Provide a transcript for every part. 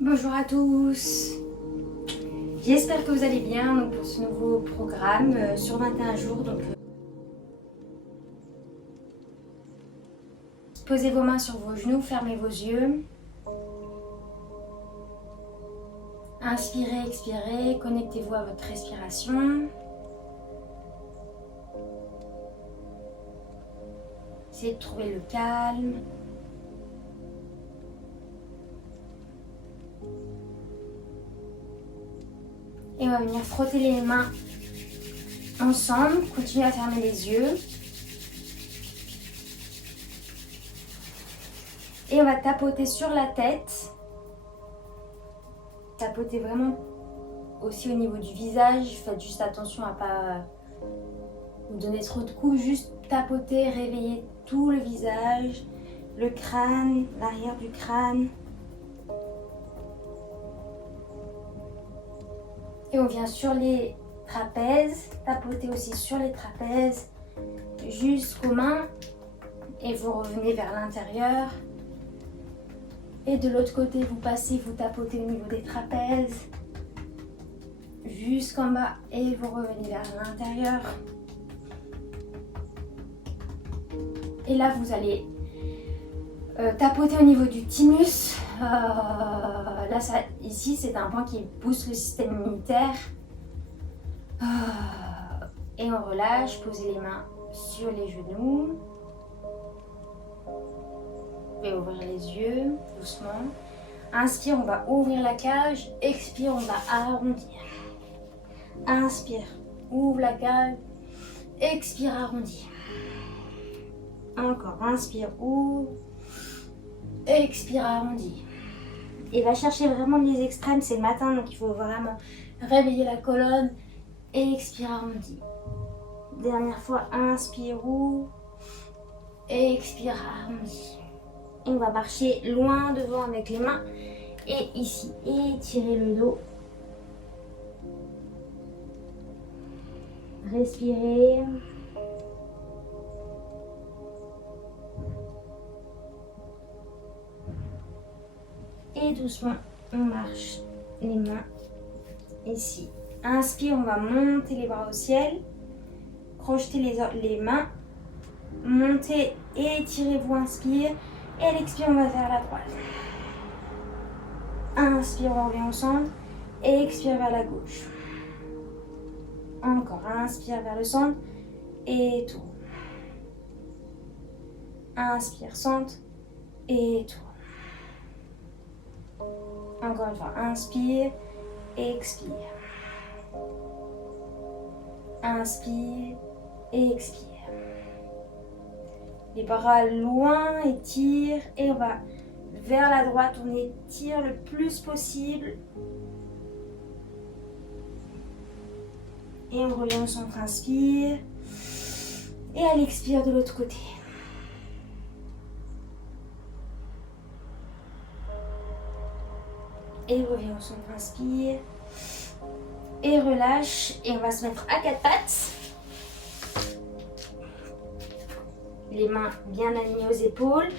Bonjour à tous, j'espère que vous allez bien donc, pour ce nouveau programme sur 21 jours. Posez vos mains sur vos genoux, fermez vos yeux. Inspirez, expirez, connectez-vous à votre respiration. Essayez de trouver le calme. Et on va venir frotter les mains ensemble. Continuez à fermer les yeux. Et on va tapoter sur la tête. Tapoter vraiment aussi au niveau du visage. Faites juste attention à ne pas vous donner trop de coups. Juste tapoter, réveiller tout le visage, le crâne, l'arrière du crâne. Et on vient sur les trapèzes, tapoter aussi sur les trapèzes jusqu'aux mains et vous revenez vers l'intérieur. Et de l'autre côté, vous passez, vous tapotez au niveau des trapèzes jusqu'en bas et vous revenez vers l'intérieur. Et là, vous allez tapoter au niveau du thymus. Là, ici, c'est un point qui booste le système immunitaire. Et on relâche, posez les mains sur les genoux. Vous pouvez ouvrir les yeux doucement. Inspire, on va ouvrir la cage. Expire, on va arrondir. Inspire, ouvre la cage. Expire, arrondis. Encore, inspire, ouvre. Expire, arrondis. Et va chercher vraiment les extrêmes, c'est le matin, donc il faut vraiment réveiller la colonne. Expire, arrondis. Dernière fois, inspire, ouvre. Expire, arrondis. Et on va marcher loin devant avec les mains. Et ici, étirez le dos. Respirez. Et doucement, on marche les mains ici. Inspire, on va monter les bras au ciel. Crochetez les mains. Montez, étirez-vous, inspire. Et à l'expire, on va vers la droite. Inspire, on revient au centre. Et expire vers la gauche. Encore, inspire vers le centre. Et tourne. Inspire, centre. Et tourne. Encore une fois, inspire, expire. Inspire, expire. Les bras loin, étire. Et on va vers la droite, on étire le plus possible. Et on revient au centre, inspire. Et à l'expire de l'autre côté. Et revient au centre, inspire. Et relâche. Et on va se mettre à quatre pattes. Les mains bien alignées aux épaules.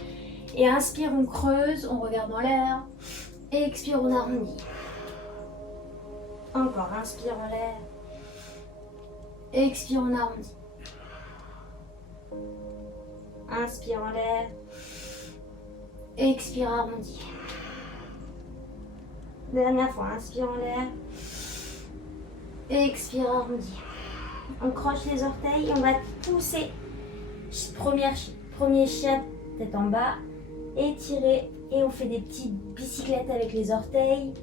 Et inspire, on creuse, on regarde dans l'air. Et expire, on arrondit. Encore, inspire en l'air. Et expire, on arrondit. Inspire en l'air. Et expire, arrondi. Dernière fois, inspire en l'air. Et expire, arrondi. On croche les orteils et on va pousser. Premier chien, tête en bas. Étirer et on fait des petites bicyclettes avec les orteils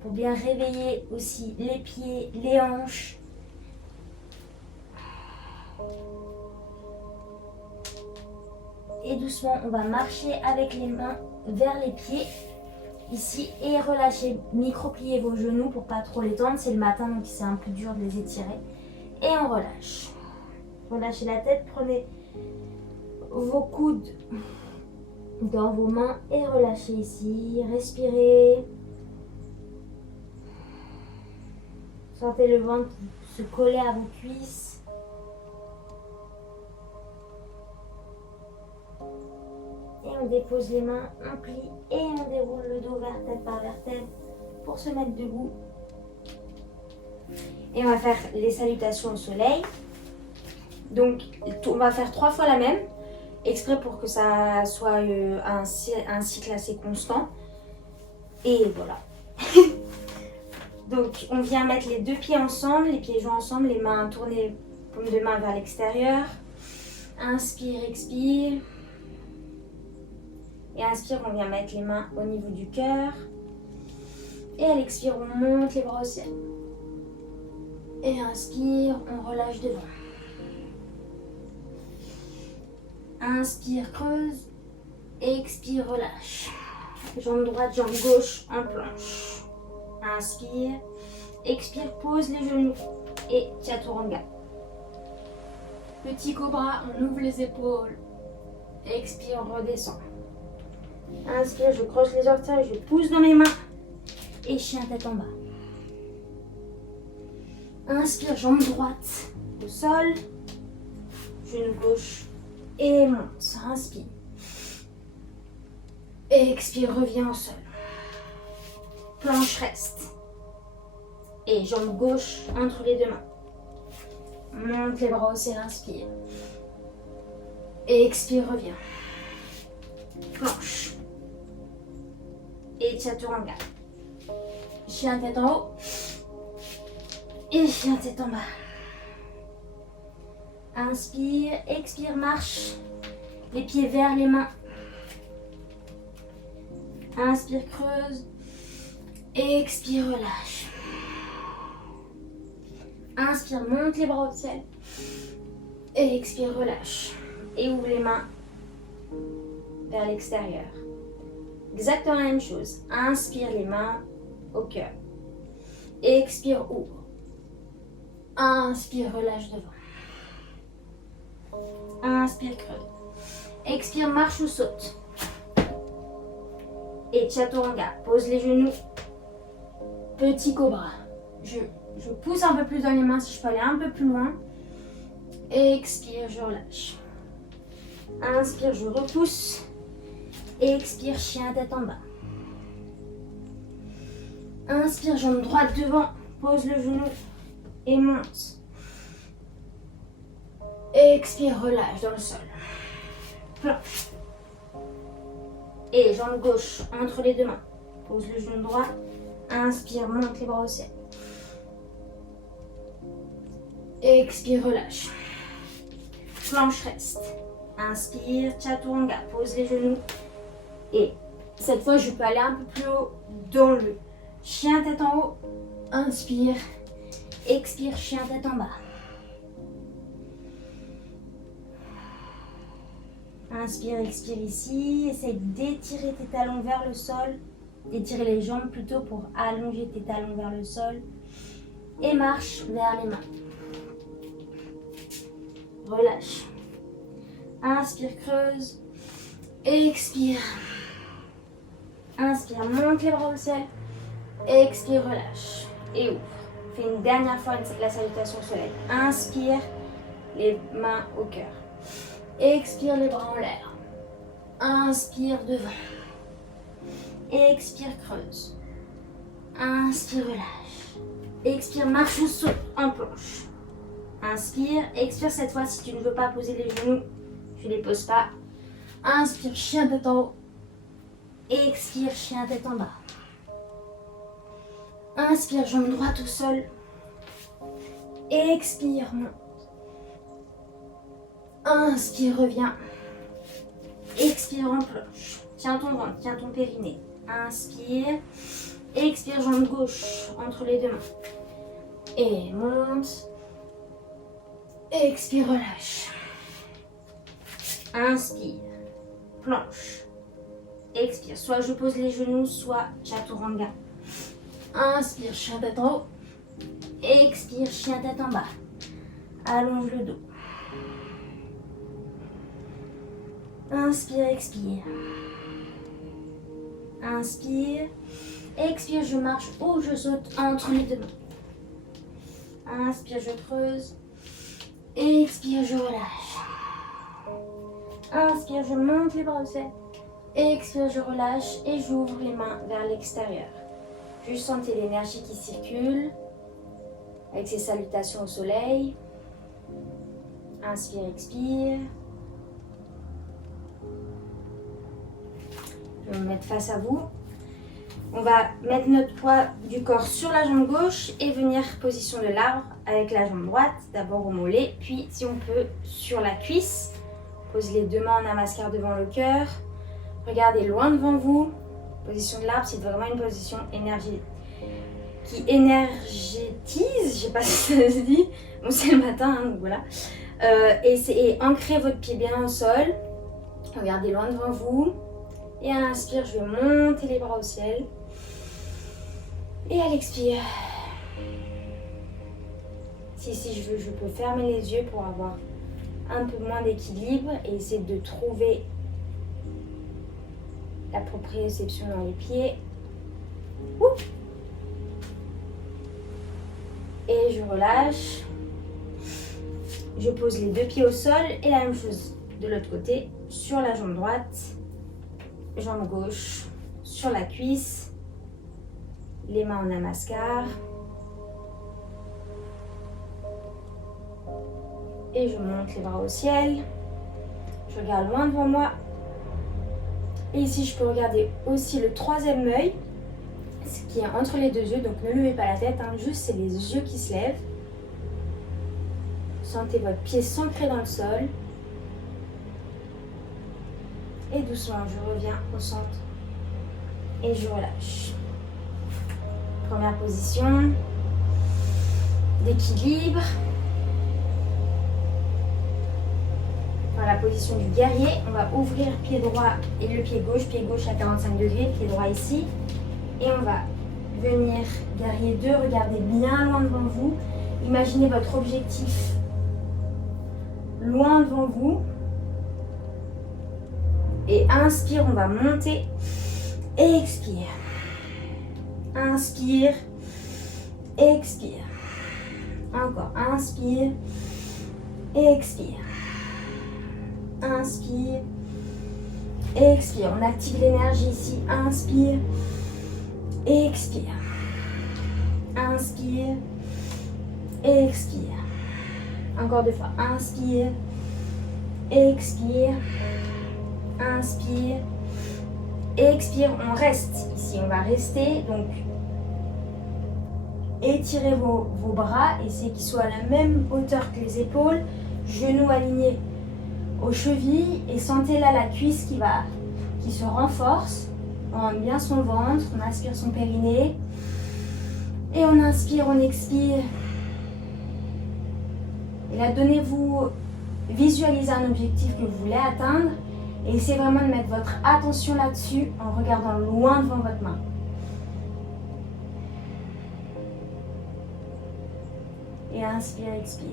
pour bien réveiller aussi les pieds, les hanches. Et doucement, on va marcher avec les mains vers les pieds ici et relâcher, micro-plier vos genoux pour pas trop les tendre. C'est le matin donc c'est un peu dur de les étirer. Et on relâche. Relâchez la tête, prenez vos coudes dans vos mains et relâchez ici. Respirez. Sentez le ventre se coller à vos cuisses. Et on dépose les mains, on plie et on déroule le dos vertèbre par vertèbre pour se mettre debout. Et on va faire les salutations au soleil. Donc, on va faire 3 fois la même, exprès pour que ça soit un cycle assez constant. Et voilà. Donc, on vient mettre les 2 pieds ensemble, les pieds joints ensemble, les mains tournées comme deux mains vers l'extérieur. Inspire, expire. Et inspire, on vient mettre les mains au niveau du cœur. Et à l'expire, on monte les bras au ciel. Et inspire, on relâche devant. Inspire, creuse. Expire, relâche. Jambe droite, jambe gauche en planche. Inspire. Expire, pose les genoux. Et chaturanga. Petit cobra, on ouvre les épaules. Expire, on redescend. Inspire, je croche les orteils, je pousse dans mes mains. Et chien tête en bas. Inspire, jambe droite au sol. Genou gauche. Et monte. Inspire. Expire, reviens au sol. Planche reste. Et jambe gauche entre les deux mains. Monte les bras au ciel, inspire. Expire, reviens. Planche. Et chaturanga. Chien tête en haut. Et chien tête en bas. Inspire, expire, marche. Les pieds vers les mains. Inspire, creuse. Expire, relâche. Inspire, monte les bras au ciel. Et expire, relâche. Et ouvre les mains vers l'extérieur. Exactement la même chose. Inspire, les mains au cœur. Expire, ouvre. Inspire, relâche devant. Inspire, creuse. Expire, marche ou saute. Et chaturanga, pose les genoux. Petit cobra. Je pousse un peu plus dans les mains si je peux aller un peu plus loin. Expire, je relâche. Inspire, je repousse. Expire, chien tête en bas. Inspire, jambe droite devant. Pose le genou et monte. Expire, relâche dans le sol. Planche. Et jambe gauche entre les deux mains. Pose le genou droit. Inspire, monte les bras au ciel. Expire, relâche. Planche reste. Inspire, chaturanga, pose les genoux. Et cette fois, je peux aller un peu plus haut dans le chien tête en haut. Inspire. Expire, chien tête en bas. Inspire, expire ici. Essaye d'étirer tes talons vers le sol. D'étirer les jambes plutôt pour allonger tes talons vers le sol. Et marche vers les mains. Relâche. Inspire, creuse. Expire. Inspire, monte les bras au ciel. Expire, relâche. Et ouvre. Fais une dernière fois la salutation au soleil. Inspire, les mains au cœur. Expire, les bras en l'air. Inspire, devant. Expire, creuse. Inspire, relâche. Expire, marche ou saute en planche. Inspire, expire cette fois. Si tu ne veux pas poser les genoux, tu ne les poses pas. Inspire, chien tête en haut. Expire, chien tête en bas. Inspire, jambe droite au sol. Expire, monte. Inspire, reviens. Expire en planche. Tiens ton ventre, tiens ton périnée. Inspire. Expire, jambe gauche entre les deux mains. Et monte. Expire, relâche. Inspire. Planche. Expire. Soit je pose les genoux, soit chaturanga. Inspire, chien tête en haut. Expire, chien tête en bas. Allonge le dos. Inspire, expire. Inspire. Expire, je marche ou je saute entre les deux mains. Inspire, je creuse. Expire, je relâche. Inspire, je monte les bras au ciel. Expire, je relâche et j'ouvre les mains vers l'extérieur. Juste sentez l'énergie qui circule avec ces salutations au soleil. Inspire, expire. Je vais me mettre face à vous. On va mettre notre poids du corps sur la jambe gauche et venir position de l'arbre avec la jambe droite, d'abord au mollet, puis si on peut sur la cuisse. Pose les deux mains en namaskar devant le cœur. Regardez loin devant vous. Position de l'arbre, c'est vraiment une position qui énergétise, je ne sais pas si ça se dit. Bon, c'est le matin, hein, donc voilà. Et ancrez votre pied bien au sol. Regardez loin devant vous. Et à l'inspire, je vais monter les bras au ciel. Et à l'expire, si je veux, je peux fermer les yeux pour avoir un peu moins d'équilibre et essayer de trouver la proprioception dans les pieds. Ouh. Et je relâche. Je pose les deux pieds au sol et la même chose de l'autre côté sur la jambe droite, jambe gauche sur la cuisse, les mains en namaskar. Et je monte les bras au ciel. Je regarde loin devant moi. Et ici, je peux regarder aussi le troisième œil, ce qui est entre les deux yeux. Donc, ne levez pas la tête, hein, juste c'est les yeux qui se lèvent. Sentez votre pied s'ancrer dans le sol. Et doucement, je reviens au centre. Et je relâche. Première position d'équilibre. Dans la position du guerrier, on va ouvrir pied droit et le pied gauche à 45 degrés, pied droit ici. Et on va venir guerrier 2, regardez bien loin devant vous. Imaginez votre objectif loin devant vous. Et inspire, on va monter. Et expire. Inspire. Expire. Encore, inspire. Expire. Inspire. Expire. On active l'énergie ici. Inspire. Expire. Inspire. Expire. Encore deux fois. Inspire. Expire. Inspire. Expire. On reste ici. On va rester. Donc, étirez vos bras. Essayez qu'ils soient à la même hauteur que les épaules. Genoux alignés aux chevilles. Et sentez là la cuisse qui se renforce. On aime bien son ventre. On aspire son périnée. Et on inspire, on expire. Et là, visualisez un objectif que vous voulez atteindre. Et essayez vraiment de mettre votre attention là-dessus en regardant loin devant votre main. Et inspire, expire.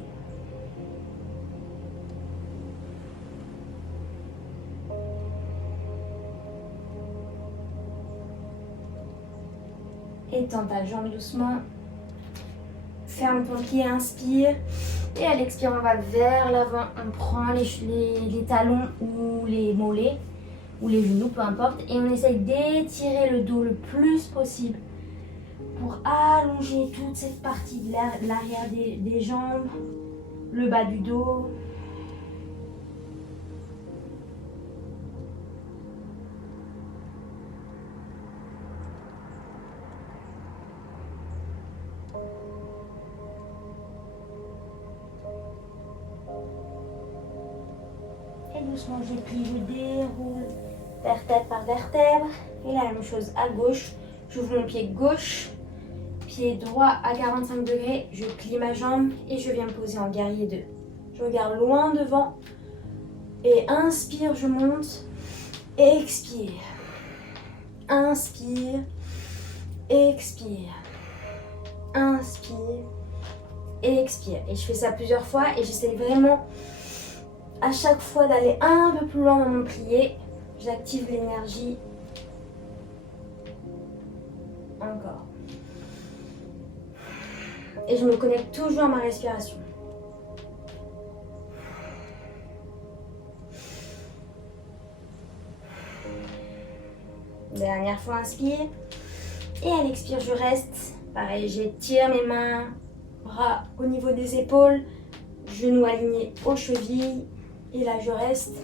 Étends ta jambe doucement. Ferme ton pied, inspire. Et à l'expire, on va vers l'avant. On prend les talons ou les mollets ou les genoux, peu importe. Et on essaye d'étirer le dos le plus possible pour allonger toute cette partie de l'arrière des jambes, le bas du dos. Et doucement, je plie, je déroule vertèbre par vertèbre. Et la même chose à gauche. J'ouvre mon pied gauche, pied droit à 45 degrés. Je plie ma jambe et je viens me poser en guerrier 2. Je regarde loin devant. Et inspire, je monte. Expire. Inspire. Expire. Inspire. Expire. Et je fais ça plusieurs fois et j'essaie vraiment à chaque fois d'aller un peu plus loin dans mon plié. J'active l'énergie. Encore. Et je me connecte toujours à ma respiration. Dernière fois, inspire. Et à l'expire, je reste. Pareil, j'étire mes mains, bras au niveau des épaules, genoux alignés aux chevilles. Et là, je reste.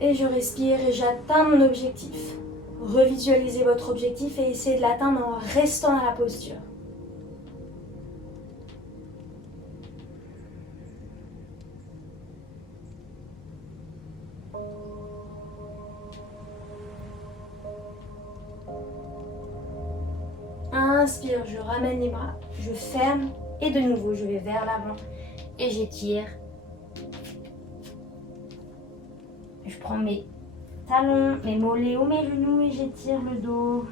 Et je respire et j'atteins mon objectif. Revisualisez votre objectif et essayez de l'atteindre en restant dans la posture. Inspire, je ramène les bras, je ferme et de nouveau je vais vers l'avant et j'étire. Je prends mes talons, mes mollets ou mes genoux et j'étire le dos.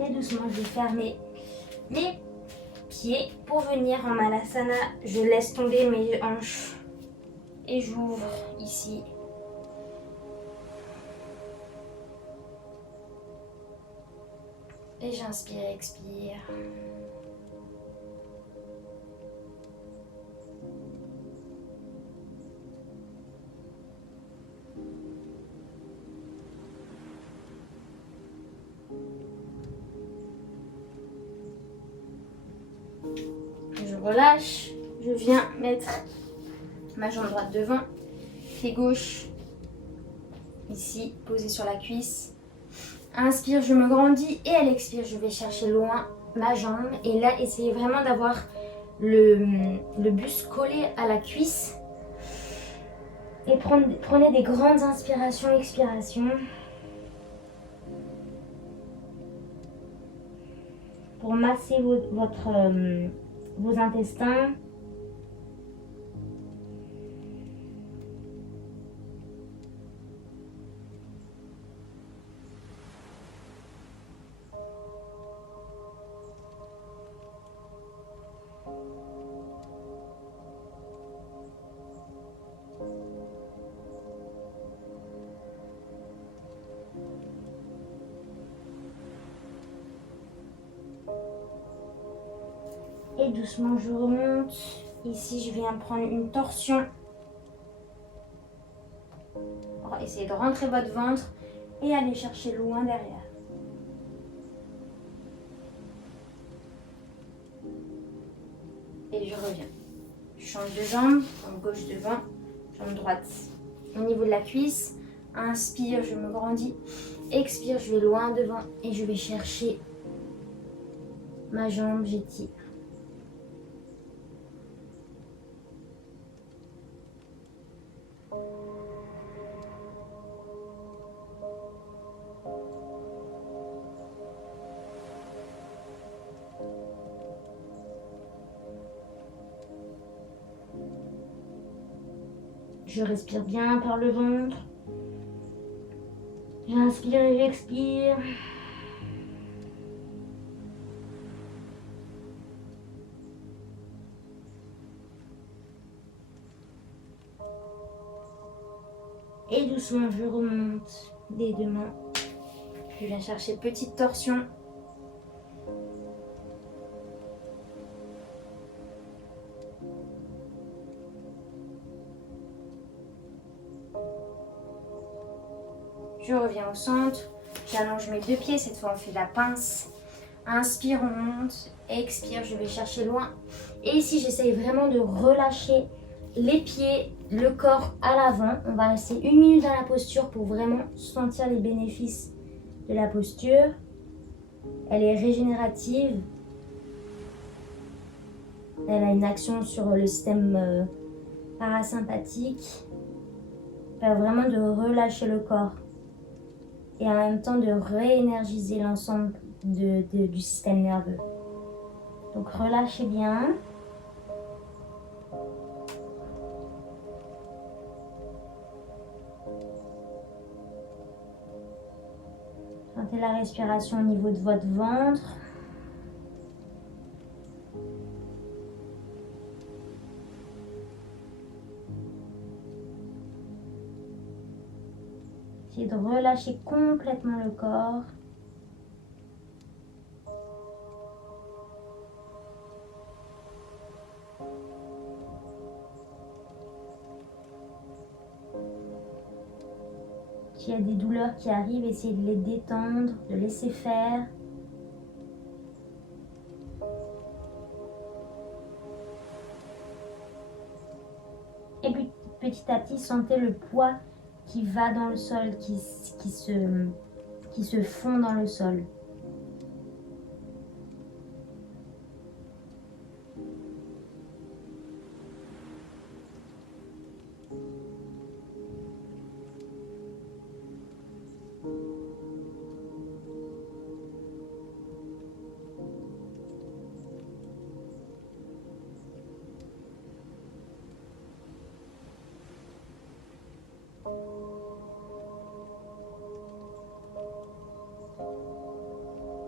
Et doucement, je vais fermer mes pieds pour venir en Malasana. Je laisse tomber mes hanches et j'ouvre ici. Et j'inspire, expire. Je relâche, je viens mettre ma jambe droite devant, pied gauche ici posé sur la cuisse. Inspire, je me grandis et à l'expire, je vais chercher loin ma jambe. Et là, essayez vraiment d'avoir le buste collé à la cuisse. Et prenez des grandes inspirations, expirations. Pour masser vos intestins. Et doucement, je remonte. Ici, je viens prendre une torsion. Alors, essayez de rentrer votre ventre et aller chercher loin derrière. Et je reviens. Je change de jambe, jambe gauche devant, jambe droite au niveau de la cuisse. Inspire, je me grandis. Expire, je vais loin devant et je vais chercher ma jambe, j'étire. Je respire bien par le ventre. J'inspire et j'expire. Et doucement, je remonte des deux mains. Je viens chercher petite torsion. Je reviens au centre, j'allonge mes deux pieds, cette fois on fait la pince. Inspire, on monte, expire, je vais chercher loin. Et ici, j'essaye vraiment de relâcher les pieds, le corps à l'avant. On va rester 1 minute dans la posture pour vraiment sentir les bénéfices de la posture. Elle est régénérative. Elle a une action sur le système parasympathique. Elle permet vraiment de relâcher le corps. Et en même temps de réénergiser l'ensemble du système nerveux. Donc relâchez bien. Sentez la respiration au niveau de votre ventre. Essayez de relâcher complètement le corps. S'il y a des douleurs qui arrivent, essayez de les détendre, de laisser faire. Et puis petit à petit, sentez le poids qui va dans le sol, qui se fond dans le sol.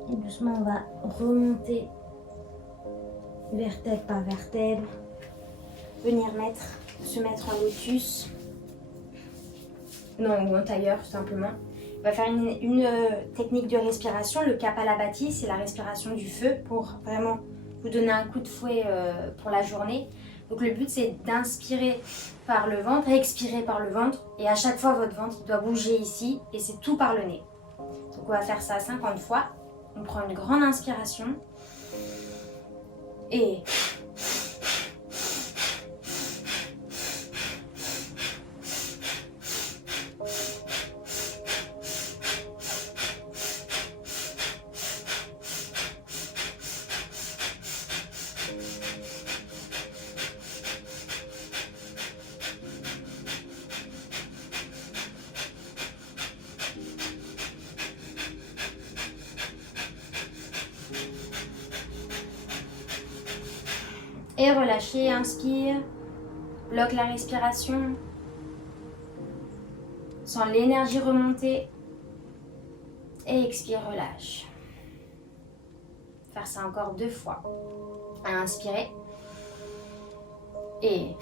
Et doucement, on va remonter vertèbre par vertèbre. Venir se mettre en lotus. Non, ou en tailleur, tout simplement. On va faire une technique de respiration. Le Kapalabhati, c'est la respiration du feu pour vraiment vous donner un coup de fouet pour la journée. Donc le but, c'est d'inspirer par le ventre, expirer par le ventre. Et à chaque fois, votre ventre doit bouger ici. Et c'est tout par le nez. Donc on va faire ça 50 fois. On prend une grande inspiration. Et... Et relâchez, inspire, bloque la respiration, sens l'énergie remonter et expire, relâche. Faire ça encore 2 fois. Inspirez et...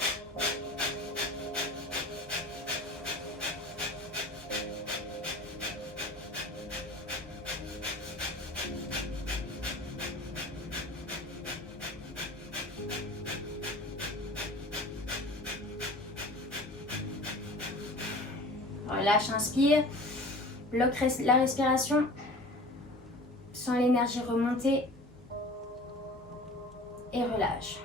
Relâche, inspire, bloque la respiration, sens l'énergie remonter et relâche.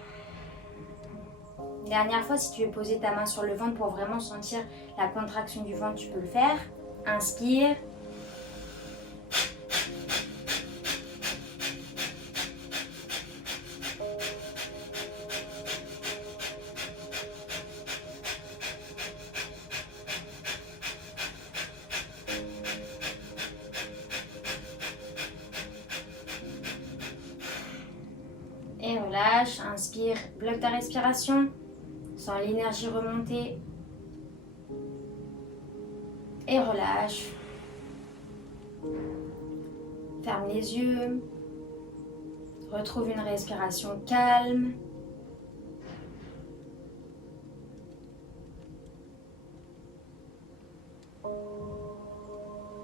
Dernière fois, si tu veux poser ta main sur le ventre pour vraiment sentir la contraction du ventre, tu peux le faire. Inspire. Et relâche, inspire, bloque ta respiration, sens l'énergie remonter et relâche. Ferme les yeux, retrouve une respiration calme.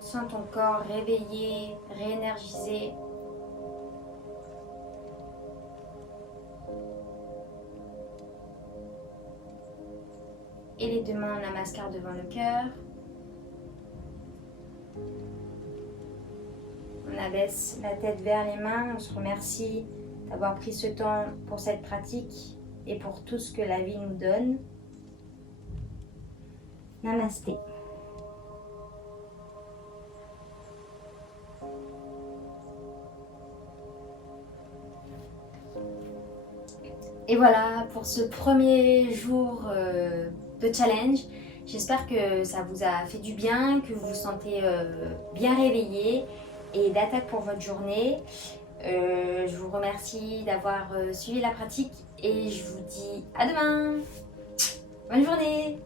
Sens ton corps réveillé, réénergisé. Et les 2 mains en namaskar devant le cœur. On abaisse la tête vers les mains. On se remercie d'avoir pris ce temps pour cette pratique et pour tout ce que la vie nous donne. Namasté. Et voilà pour ce premier jour de challenge. J'espère que ça vous a fait du bien, que vous vous sentez bien réveillé et d'attaque pour votre journée. Je vous remercie d'avoir suivi la pratique et je vous dis à demain. Bonne journée.